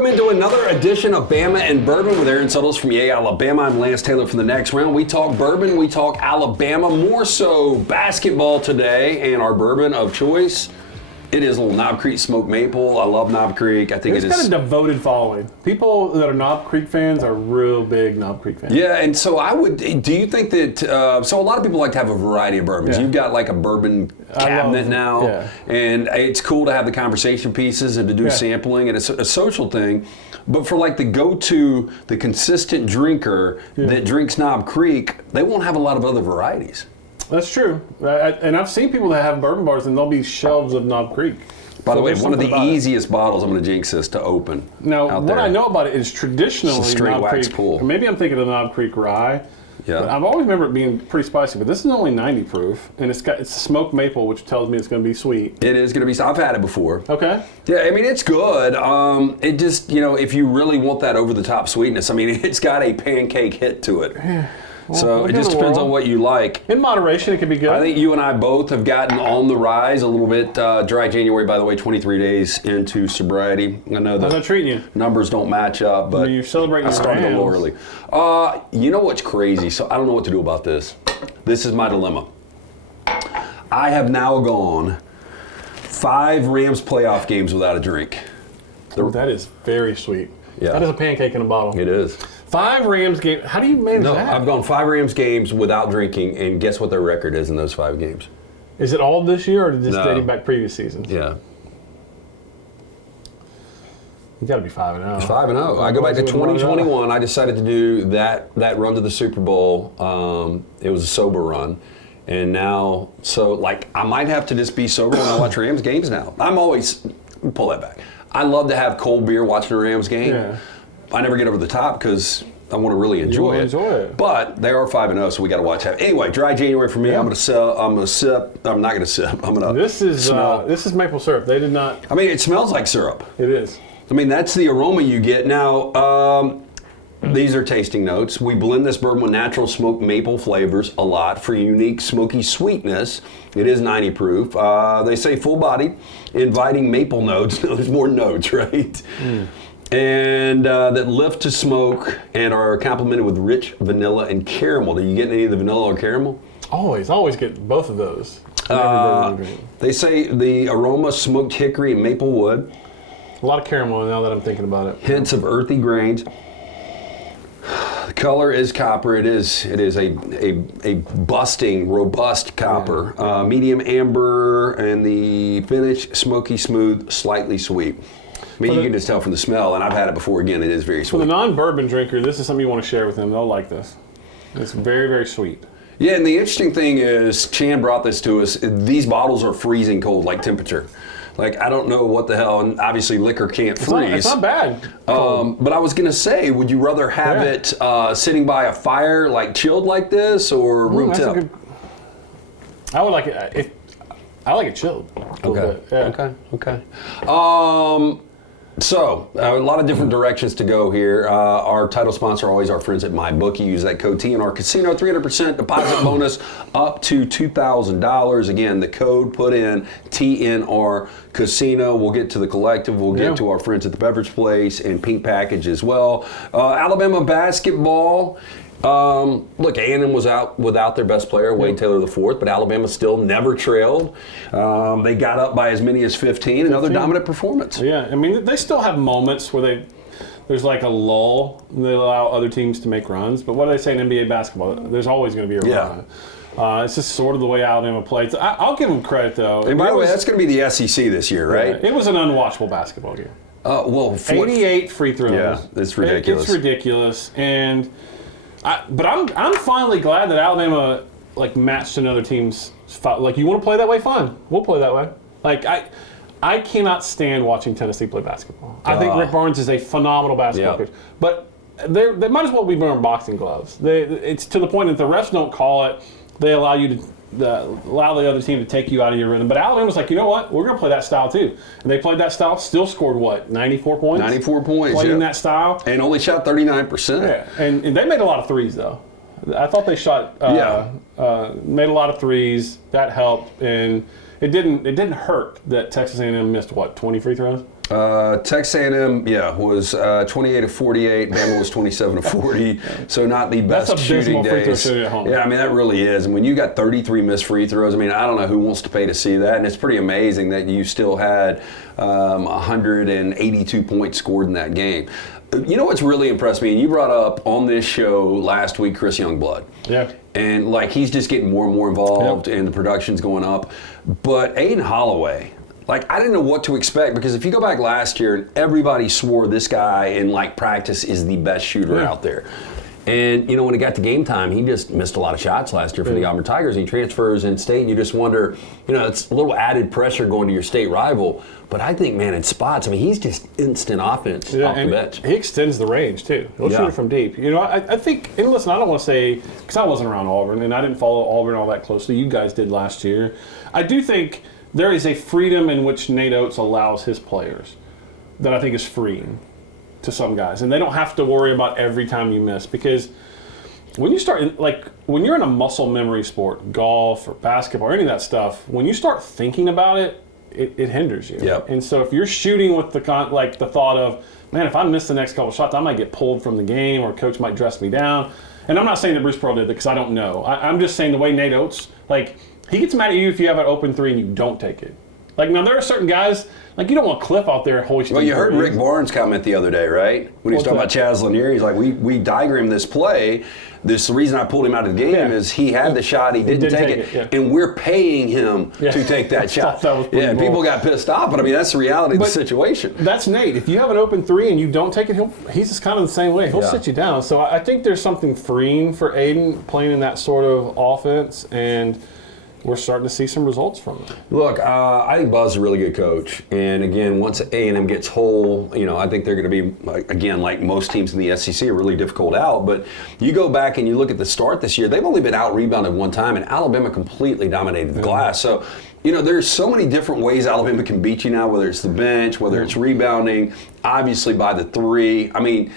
Welcome into another edition of Bama and Bourbon with Aaron Suttles from Yale, Alabama. I'm Lance Taylor for the next round. We talk bourbon, we talk Alabama, more so basketball today, and our bourbon of choice. It is a little Knob Creek Smoked Maple. I love Knob Creek. I think it's got a devoted following. People that are Knob Creek fans are real big Knob Creek fans. Yeah, and so do you think that, so a lot of people like to have a variety of bourbons. Yeah. You've got like a bourbon cabinet now, and it's cool to have the conversation pieces and to do sampling, and it's a social thing. But for like the go-to, the consistent drinker that drinks Knob Creek, they won't have a lot of other varieties. That's true. And I've seen people that have bourbon bars and there'll be shelves of Knob Creek. By the way, one of the easiest bottles, I'm going to jinx this, to open. Now, what I know about it is traditionally straight Knob wax Creek, pull. Or maybe I'm thinking of Knob Creek Rye. Yeah. But I've always remembered it being pretty spicy, but this is only 90 proof, and it's smoked maple, which tells me it's going to be sweet. It is going to be. I've had it before. Okay. Yeah, I mean, it's good. It just, if you really want that over-the-top sweetness, I mean, it's got a pancake hit to it. Well, so it just depends on what you like. In moderation, it can be good. I think you and I both have gotten on the rise a little bit. Dry January, by the way, 23 days into sobriety. I know how's that treating you? Numbers don't match up, but you're celebrating I started a little early. You know what's crazy? So I don't know what to do about this. This is my dilemma. I have now gone 5 Rams playoff games without a drink. That is very sweet. Yeah. That is a pancake in a bottle. It is. 5 Rams games. How do you manage that? No, I've gone 5 Rams games without drinking, and guess what their record is in those 5 games? Is it all this year, or did this dating back previous seasons? Yeah. You got to be 5-0. It's 5-0. I go back to 2021. I decided to do that run to the Super Bowl. It was a sober run. And now, I might have to just be sober when I watch Rams games now. Pull that back. I love to have cold beer watching a Rams game. Yeah. I never get over the top because I want to really enjoy it. But they are 5-0, so we got to watch that. Anyway, dry January for me. Yeah. I'm going to sip. I'm not going to sip. I'm going to This is maple syrup. They did not. I mean, it smells like syrup. It is. I mean, that's the aroma you get. Now, these are tasting notes. We blend this bourbon with natural smoked maple flavors a lot for unique smoky sweetness. It is 90 proof. They say full-bodied, inviting maple notes. No, there's more notes, right? Mm. And that lift to smoke and are complemented with rich vanilla and caramel. Do you get any of the vanilla or caramel? Always get both of those. They say the aroma smoked hickory and maple wood. A lot of caramel now that I'm thinking about it. Hints of earthy grains. The color is copper. It is a busting, robust copper. Yeah. Medium amber, and the finish smoky smooth, slightly sweet. I mean, you can just tell from the smell, and I've had it before. Again, it is very sweet. For the non-bourbon drinker, this is something you want to share with them. They'll like this. It's very, very sweet. Yeah, and the interesting thing is, Chan brought this to us. These bottles are freezing cold, like temperature. Like, I don't know what the hell, and obviously liquor can't freeze. It's not bad. But I was going to say, would you rather have it sitting by a fire, like chilled like this, or room temp? I would like it. I like it chilled. Okay. Yeah. Okay. So, a lot of different directions to go here. Our title sponsor, always our friends at MyBookie. Use that code TNR Casino, 300% deposit bonus up to $2,000. Again, the code put in TNR Casino. We'll get to the collective. We'll get to our friends at the Beverage Place and Pink Package as well. Alabama basketball. Look, A&M was out without their best player, Wade Taylor IV, but Alabama still never trailed. They got up by as many as 15. Another dominant performance. Yeah, I mean, they still have moments where there's like a lull. They allow other teams to make runs. But what do they say in NBA basketball? There's always going to be a run. It's just sort of the way Alabama plays. I'll give them credit, though. And by the way, that's going to be the SEC this year, right? Yeah, it was an unwatchable basketball game. 88 free throws. Yeah, it's ridiculous. It's ridiculous. And... But I'm finally glad that Alabama matched another team's. Like, you want to play that way? Fine, we'll play that way. Like, I cannot stand watching Tennessee play basketball. I think Rick Barnes is a phenomenal basketball coach, but they might as well be wearing boxing gloves. It's to the point that the refs don't call it. They allow you to allow the other team to take you out of your rhythm. But Alabama's like, you know what? We're going to play that style too. And they played that style, still scored what, 94 points? 94 points, playing that style. And only shot 39%. Yeah, and they made a lot of threes though. I thought they shot, made a lot of threes. That helped, and it didn't hurt that Texas A&M missed 20 free throws? Texas A&M, was 28 of 48. Bama was 27 of 40. So not the best That's shooting free throw days. shooting at home. Yeah, I mean that really is. And when you got 33 missed free throws, I mean I don't know who wants to pay to see that. And it's pretty amazing that you still had 182 points scored in that game. You know what's really impressed me, and you brought up on this show last week, Chris Youngblood. Yeah. And like he's just getting more and more involved, and the production's going up. But Aiden Holloway, like I didn't know what to expect because if you go back last year, everybody swore this guy in like practice is the best shooter out there. And, when it got to game time, he just missed a lot of shots last year for the Auburn Tigers. He transfers in state, and you just wonder, it's a little added pressure going to your state rival. But I think, man, in spots, I mean, he's just instant offense off the bench. He extends the range, too. He'll shoot it from deep. I think, and listen, I don't want to say, because I wasn't around Auburn, and I didn't follow Auburn all that closely. You guys did last year. I do think there is a freedom in which Nate Oats allows his players that I think is freeing to some guys, and they don't have to worry about every time you miss, because when you start, when you're in a muscle memory sport, golf or basketball or any of that stuff, when you start thinking about it, it hinders you. Yep. And so if you're shooting with the thought of, man, if I miss the next couple shots, I might get pulled from the game or coach might dress me down. And I'm not saying that Bruce Pearl did that because I don't know. I'm just saying the way Nate Oats, he gets mad at you if you have an open three and you don't take it. Now there are certain guys, you don't want Cliff out there hoisting. Well, you heard Rick Barnes comment the other day, right? When he was talking about Chaz Lanier, he's like, we diagrammed this play. The reason I pulled him out of the game is he had the shot, he didn't take it, and we're paying him to take that shot. That was pretty bold. People got pissed off, but I mean, that's the reality of the situation. That's Nate. If you have an open three and you don't take it, he's just kind of the same way. He'll sit you down. So I think there's something freeing for Aiden playing in that sort of offense, and we're starting to see some results from it. Look, I think Buzz is a really good coach. And again, once A&M gets whole, I think they're going to be, again, like most teams in the SEC, are really difficult out. But you go back and you look at the start this year, they've only been out-rebounded one time, and Alabama completely dominated the glass. So, there's so many different ways Alabama can beat you now, whether it's the bench, whether it's rebounding, obviously by the three. I mean,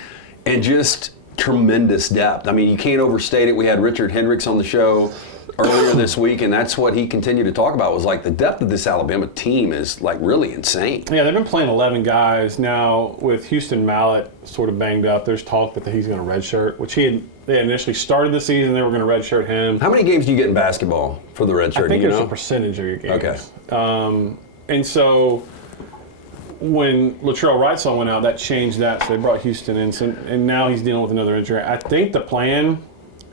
and just tremendous depth. I mean, you can't overstate it. We had Richard Hendricks on the show earlier this week, and that's what he continued to talk about, was the depth of this Alabama team is really insane. Yeah, they've been playing 11 guys. Now, with Houston Mallett sort of banged up, there's talk that he's going to redshirt, which they initially started the season, they were going to redshirt him. How many games do you get in basketball for the redshirt? I think there's a percentage of your games. Okay. And so when Latrell Wrightsall went out, that changed that, so they brought Houston in, and now he's dealing with another injury. I think the plan,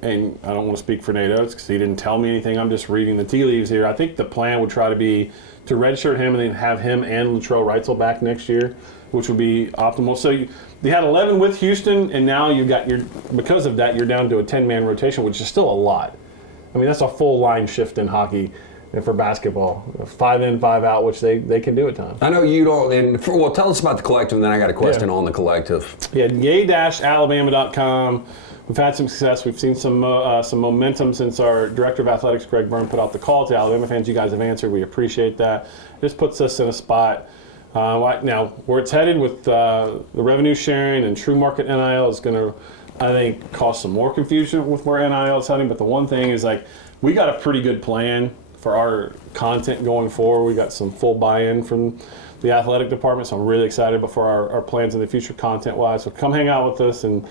and I don't want to speak for Nate Oats because he didn't tell me anything. I'm just reading the tea leaves here. I think the plan would try to be to redshirt him and then have him and Latrell Wrightsall back next year, which would be optimal. So they had 11 with Houston, and now because of that, you're down to a 10-man rotation, which is still a lot. I mean, that's a full line shift in hockey and for basketball. 5 in, 5 out, which they can do at times. I know you don't. And tell us about the collective, and then I got a question on the collective. Yeah, yay-alabama.com. We've had some success. We've seen some momentum since our director of athletics, Greg Byrne, put out the call to Alabama fans. You guys have answered. We appreciate that. This puts us in a spot now where it's headed with the revenue sharing and true market NIL is going to, I think, cause some more confusion with where NIL is heading. But the one thing is, we got a pretty good plan for our content going forward. We got some full buy-in from the athletic department, so I'm really excited for our plans in the future content-wise. So come hang out with us and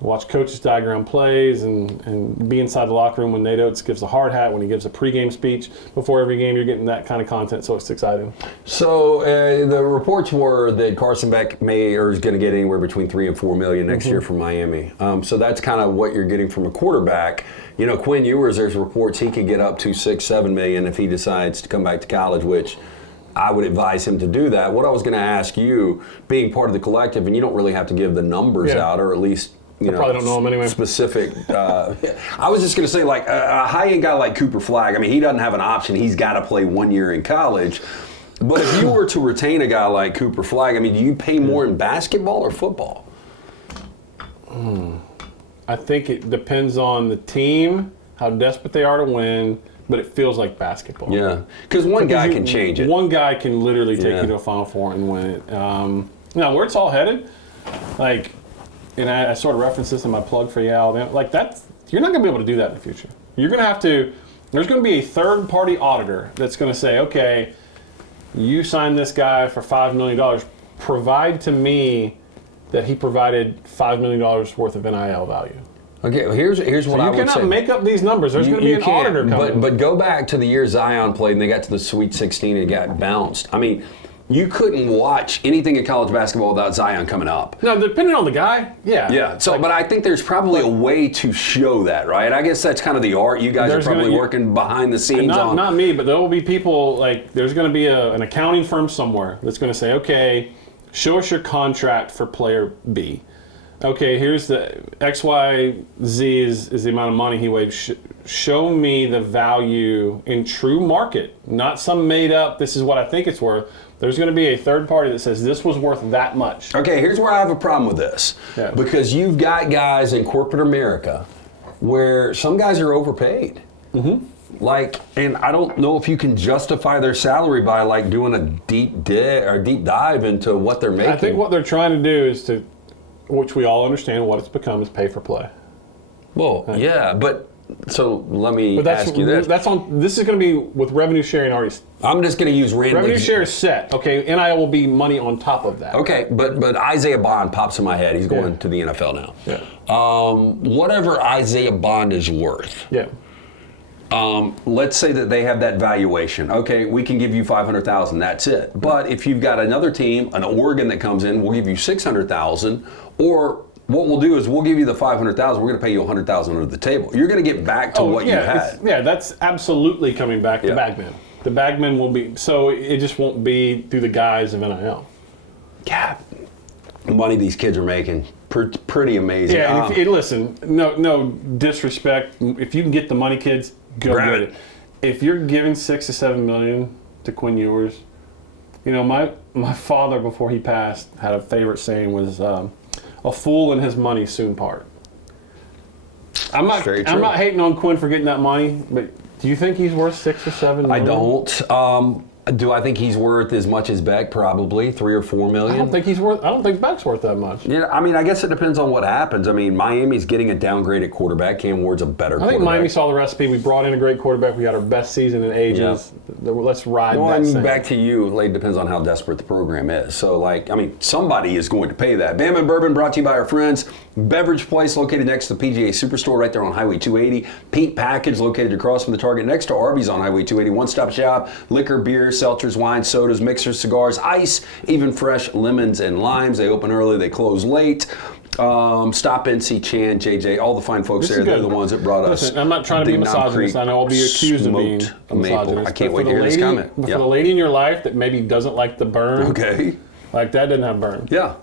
watch coaches diagram plays and be inside the locker room when Nate Oats gives a hard hat, when he gives a pregame speech. Before every game, you're getting that kind of content, so it's exciting. So the reports were that Carson Beck is going to get anywhere between $3 and $4 million next year from Miami. So that's kind of what you're getting from a quarterback. Quinn Ewers, there's reports he could get up to $6-7 million if he decides to come back to college, which I would advise him to do that. What I was going to ask you, being part of the collective, and you don't really have to give the numbers out, or at least probably don't know him anyway. Specific. I was just going to say, a high-end guy like Cooper Flagg, I mean, he doesn't have an option. He's got to play 1 year in college. But if you were to retain a guy like Cooper Flagg, I mean, do you pay more in basketball or football? I think it depends on the team, how desperate they are to win, but it feels like basketball. Yeah, because one guy can change it. One guy can literally take you to a Final Four and win it. Now, where it's all headed, and I sort of referenced this in my plug for Alabama, you're not going to be able to do that in the future. You're going to have to, there's going to be a third-party auditor that's going to say, okay, you signed this guy for $5 million, provide to me that he provided $5 million worth of NIL value. Okay, well, here's what I would say. You cannot make up these numbers. There's going to be an auditor coming. But go back to the year Zion played and they got to the Sweet 16 and got bounced. I mean, you couldn't watch anything in college basketball without Zion coming up. No, depending on the guy, yeah. Yeah, so, but I think there's probably a way to show that, right? I guess that's kind of the art. You guys are probably working behind the scenes on. Not me, but there will be people, like, there's going to be an accounting firm somewhere that's going to say, okay, show us your contract for player B. Okay, here's the XYZ is the amount of money he waived. Show me the value in true market, not some made up, this is what I think it's worth. There's going to be a third party that says this was worth that much. Okay, here's where I have a problem with this. Yeah. Because you've got guys in corporate America where some guys are overpaid. Mm-hmm. Like, and I don't know if you can justify their salary by like doing a deep dive into what they're making. I think what they're trying to do is to, which we all understand what it's become, is pay for play. Well, yeah, but so let me ask you this. This is going to be with revenue sharing already. I'm just going to use random. Revenue share is set. Okay, NIL will be money on top of that. Okay, but Isaiah Bond pops in my head. He's going to the NFL now. Yeah. Whatever Isaiah Bond is worth. Yeah. Let's say that they have that valuation. Okay, we can give you $500,000. That's it. But if you've got another team, an Oregon that comes in, we'll give you $600,000. Or what we'll do is we'll give you the $500,000. We're going to pay you $100,000 under the table. You're going to get back to what you had. Yeah, that's absolutely coming back to Bagman. The Bagman will be, so it just won't be through the guise of NIL. Yeah, the money these kids are making, pretty amazing. Yeah, and listen, no disrespect. If you can get the money, kids, go get it. If you're giving $6 to $7 million to Quinn Ewers, you know, my father before he passed had a favorite saying was, "A fool and his money soon part." I'm not hating on Quinn for getting that money, but do you think he's worth $6 or $7 million? I don't. Do I think he's worth as much as Beck? Probably $3 or $4 million. I don't think Beck's worth that much. Yeah, I mean, I guess it depends on what happens. I mean, Miami's getting a downgraded quarterback. Cam Ward's a better quarterback. I think Miami saw the recipe. We brought in a great quarterback. We had our best season in ages. Yeah. Let's ride that. Back to you. It depends on how desperate the program is. So, somebody is going to pay that. Bama and Bourbon brought to you by our friends. Beverage Place located next to the PGA Superstore right there on Highway 280. Pete Package located across from the Target next to Arby's on Highway 280. One-stop shop, liquor, beer, seltzers, wine, sodas, mixers, cigars, ice, even fresh lemons and limes. They open early, they close late. Stop in, see Chan, JJ, all the fine folks there. They're the ones that brought us. Listen, I'm not trying to be a misogynist. I know I'll be accused of being a misogynist. I can't wait to hear this comment. But for the lady in your life that maybe doesn't like the burn, like that doesn't have burn. Yeah.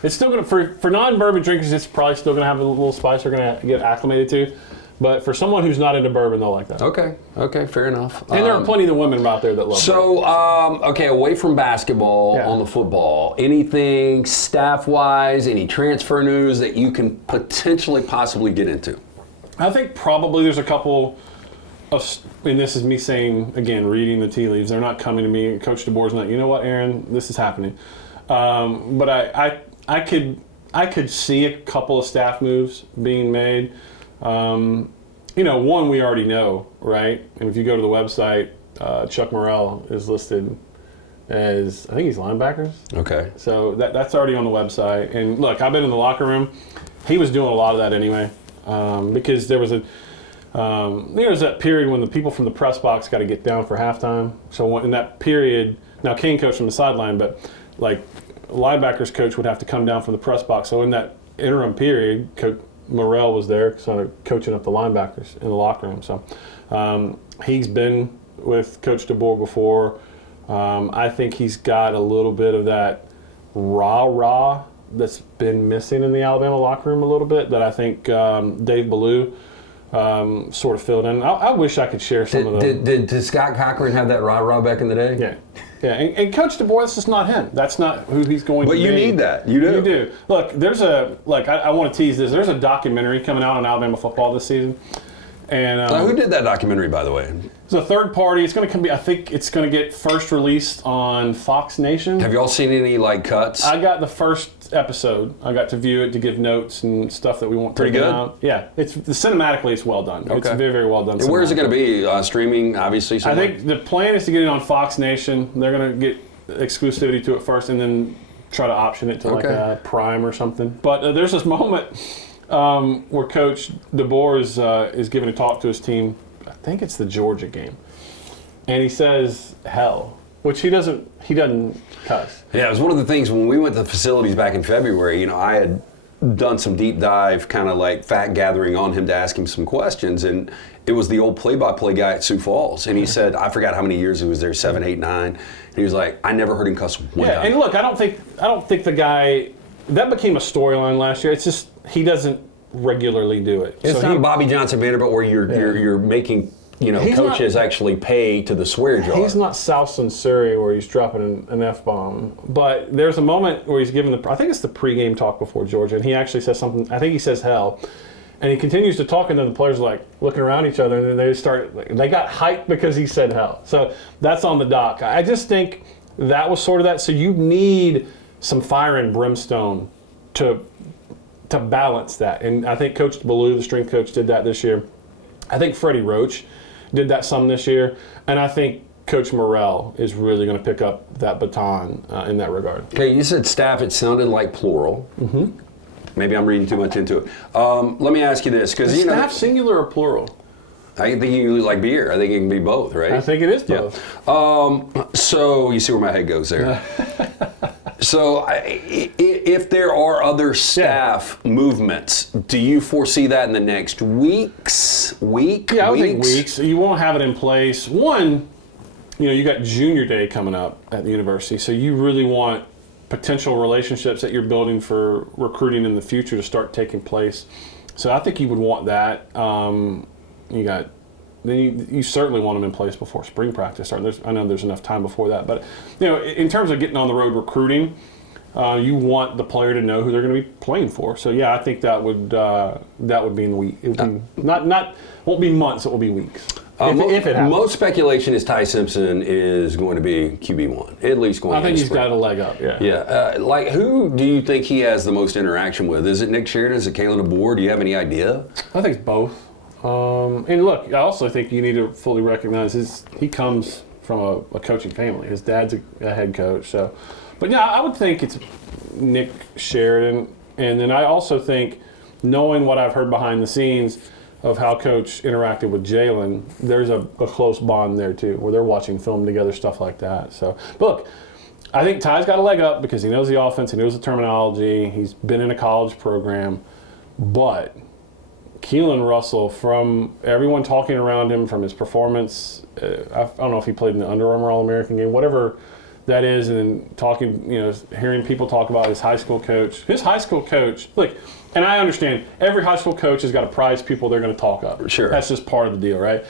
It's still going to, for non-bourbon drinkers, it's probably still going to have a little spice they're going to get acclimated to. But for someone who's not into bourbon, they'll like that. Okay, fair enough. And there are plenty of the women out there that love bourbon. Away from basketball, on the football, anything staff-wise, any transfer news that you can potentially possibly get into? I think probably there's a couple of, and this is me saying, again, reading the tea leaves. They're not coming to me. Coach DeBoer's not, you know what, Aaron, this is happening. But I could see a couple of staff moves being made. One we already know, right? And if you go to the website, Chuck Morrell is listed as, I think he's linebackers. Okay. So that's already on the website. And look, I've been in the locker room. He was doing a lot of that anyway, because there was that period when the people from the press box got to get down for halftime. So in that period, now Kane coached from the sideline, but linebackers coach would have to come down from the press box. So in that interim period, Morrell was there sort of coaching up the linebackers in the locker room. So he's been with Coach DeBoer before. I think he's got a little bit of that rah-rah that's been missing in the Alabama locker room a little bit that I think Dave Ballou sort of filled in. I wish I could share some of them. Did Scott Cochran have that rah-rah back in the day? Yeah. Yeah, and Coach DeBoer, that's just not him. That's not who he's going to be. But you need that. You do. You do. Look, I want to tease this. There's a documentary coming out on Alabama football this season. And who did that documentary, by the way? It's a third party. It's going to come. I think it's going to get first released on Fox Nation. Have y'all seen any cuts? I got the first episode. I got to view it to give notes and stuff that we want. Pretty good. Out. Yeah, cinematically it's well done. Okay. It's very, very well done. Where is it going to be? Streaming, obviously. Somewhere? I think the plan is to get it on Fox Nation. They're going to get exclusivity to it first, and then try to option it to like Okay. a prime or something. But there's this moment where Coach DeBoer is giving a talk to his team. I think it's the Georgia game, and he says "hell," which he doesn't cuss. Yeah, it was one of the things when we went to the facilities back in February. You know, I had done some deep dive kind of like fact gathering on him to ask him some questions, and it was the old play-by-play guy at Sioux Falls, and he said, I forgot how many years he was there, 7, 8, 9, and he was like, I never heard him cuss one time. And look, I don't think the guy that became a storyline last year. It's just he doesn't regularly do it. It's not Bobby Johnson Vanderbilt where you're making coaches actually pay to the swear jar. He's not Southland Surrey where he's dropping an F-bomb. But there's a moment where he's giving I think it's the pregame talk before Georgia, and he actually says something, I think he says hell. And he continues to talk, and then the players are like looking around each other, and then they got hyped because he said hell. So that's on the dock. I just think that was sort of that. So you need some fire and brimstone to balance that. And I think Coach Ballou, the strength coach, did that this year. I think Freddie Roach did that some this year. And I think Coach Morrell is really going to pick up that baton in that regard. Okay, you said staff. It sounded like plural. Mm-hmm. Maybe I'm reading too much into it. Let me ask you this, because staff singular or plural? I think you can like beer. I think it can be both, right? I think it is both. Yeah. So you see where my head goes there. So if there are other staff movements, do you foresee that in the next week? Yeah, I would think weeks. You won't have it in place. One, you got junior day coming up at the university, so you really want potential relationships that you're building for recruiting in the future to start taking place. So I think you would want that. You certainly want them in place before spring practice starts. I know there's enough time before that, but in terms of getting on the road recruiting, you want the player to know who they're going to be playing for. So yeah, I think that would be in the week. It would be won't be months. It will be weeks. If it happens. Most speculation is Ty Simpson is going to be QB1, at least going. I think he's got a leg up. Yeah. Yeah. Who do you think he has the most interaction with? Is it Nick Sheridan? Is it Kalen DeBoer? Do you have any idea? I think it's both. And look, I also think you need to fully recognize he comes from a coaching family. His dad's a head coach. So, but yeah, I would think it's Nick Sheridan, and then I also think, knowing what I've heard behind the scenes of how Coach interacted with Jalen, there's a close bond there too, where they're watching film together, stuff like that. So, look, I think Ty's got a leg up because he knows the offense, he knows the terminology, he's been in a college program, but Keelan Russell, from everyone talking around him, from his performance, I don't know if he played in the Under Armour All-American game, whatever that is, and talking, hearing people talk about his high school coach. His high school coach, look, and I understand every high school coach has got to prize people they're going to talk up. Sure. That's just part of the deal, right?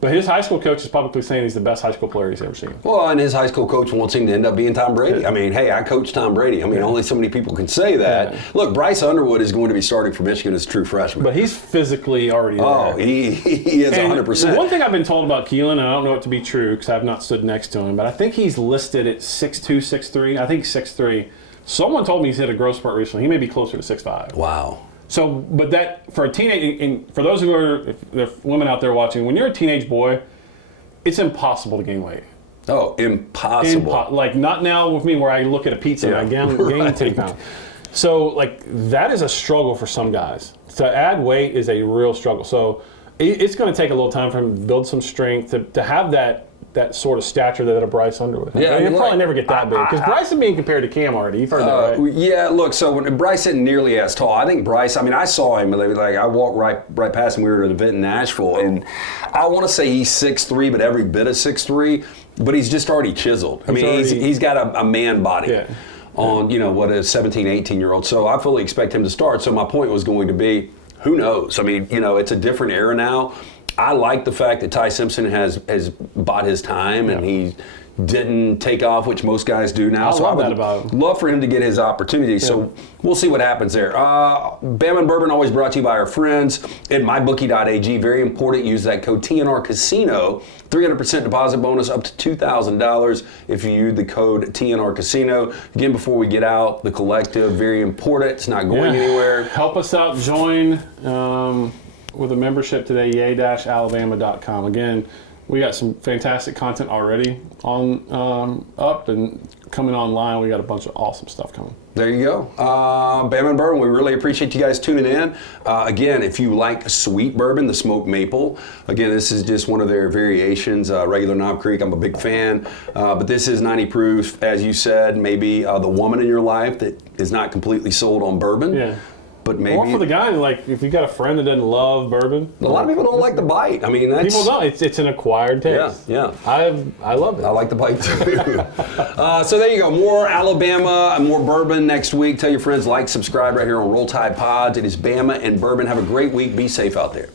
But his high school coach is publicly saying he's the best high school player he's ever seen. Well, and his high school coach wants him to end up being Tom Brady. I mean, hey, I coached Tom Brady. I mean, only so many people can say that. Yeah. Look, Bryce Underwood is going to be starting for Michigan as a true freshman. But he's physically already there. Oh, he is 100%. One thing I've been told about Keelan, and I don't know it to be true because I've not stood next to him, but I think he's listed at 6'2", 6'3". I think 6'3". Someone told me he's hit a growth spurt recently. He may be closer to 6'5". Wow. So, but that, for a teenage, and for those who are, if there are women out there watching, when you're a teenage boy, it's impossible to gain weight. Oh, impossible. Like, not now with me where I look at a pizza and I gain 10 pounds. So, like, that is a struggle for some guys. To add weight is a real struggle. So, it's going to take a little time for him to build some strength, to have that sort of stature that a Bryce Underwood. Yeah, he'll probably never get that big because Bryce is being compared to Cam already. You've heard that, right? Yeah, look. So when Bryce isn't nearly as tall. I think Bryce. I mean, I saw him. Like I walked right past him. We were at an event in Nashville, and I want to say he's 6'3", but every bit of 6'3". But he's just already chiseled. He's got a man body. Yeah. On what a 17, 18-year-old. So I fully expect him to start. So my point was going to be, who knows? I mean, it's a different era now. I like the fact that Ty Simpson has bought his time and he didn't take off, which most guys do now. I love that about him. Love for him to get his opportunity. Yeah. So we'll see what happens there. Bama and Bourbon always brought to you by our friends at mybookie.ag. Very important. Use that code TNR Casino. 300% deposit bonus up to $2,000 if you use the code TNR Casino. Again, before we get out, the collective, very important. It's not going anywhere. Help us out. Join with a membership today, yay-alabama.com. Again, we got some fantastic content already on up and coming online. We got a bunch of awesome stuff coming. There you go. Bama and Bourbon, we really appreciate you guys tuning in. Again, if you like sweet bourbon, the smoked maple, again, this is just one of their variations. Regular Knob Creek, I'm a big fan. But this is 90 proof, as you said, maybe the woman in your life that is not completely sold on bourbon. Yeah. But maybe. Or for the guy, like, if you got a friend that doesn't love bourbon. A lot of people don't like the bite. I mean, that's. People don't. It's an acquired taste. Yeah. I love it. I like the bite too. So there you go. More Alabama and more bourbon next week. Tell your friends, like, subscribe right here on Roll Tide Pods. It is Bama and Bourbon. Have a great week. Be safe out there.